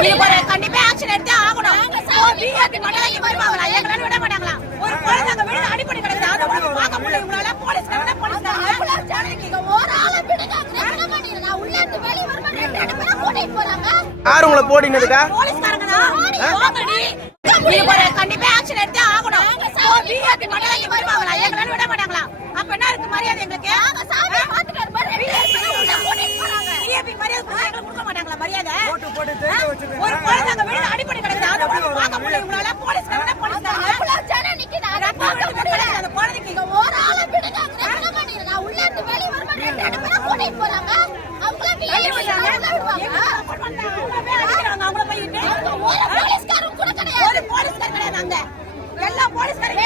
கண்டிப்பா ஆக்ஷன் எடுத்தே ஆகணும். பிஜேபி மட்டும் வருவாங்களா? எங்களால விட மாட்டாங்களா? ஒரு குழந்தை வீடு அடிப்படை கிடக்குது. அதை பார்க்க முடியல உங்களால. போலீஸ் யார் உங்களை போடினதுக்கா? போலீஸ்காரங்க கண்டிப்பா ஆக்ஷன் எடுத்தே ஆகணும். பிஜேபி மட்டும் வருவாங்களா? எங்களால விட மாட்டாங்களா? அப்ப என்ன இருக்கு மரியாதை எங்களுக்கு? பிஜேபி மரியாதை கொடுக்க மாட்டாங்களா? மரியாதை ஒரு குழந்தை வீடு அடிப்படை கிடக்குது. அதை பார்க்க முடியல உங்களால. போலீஸ்காரங்க எல்லா போலீஸ்காரங்க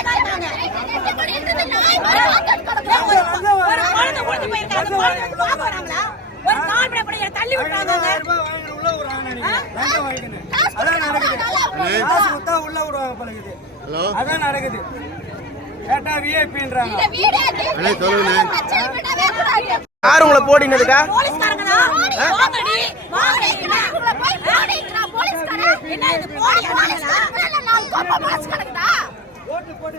ஒரு கால் தள்ளி விட்டாங்க. அதான் நடக்குது. கேட்டா விஐபின்றாங்க. யார் உங்களை போடினதுக்கா? போலீஸ்காரங்க என்ன இது போடி ஓட்டு போட்டு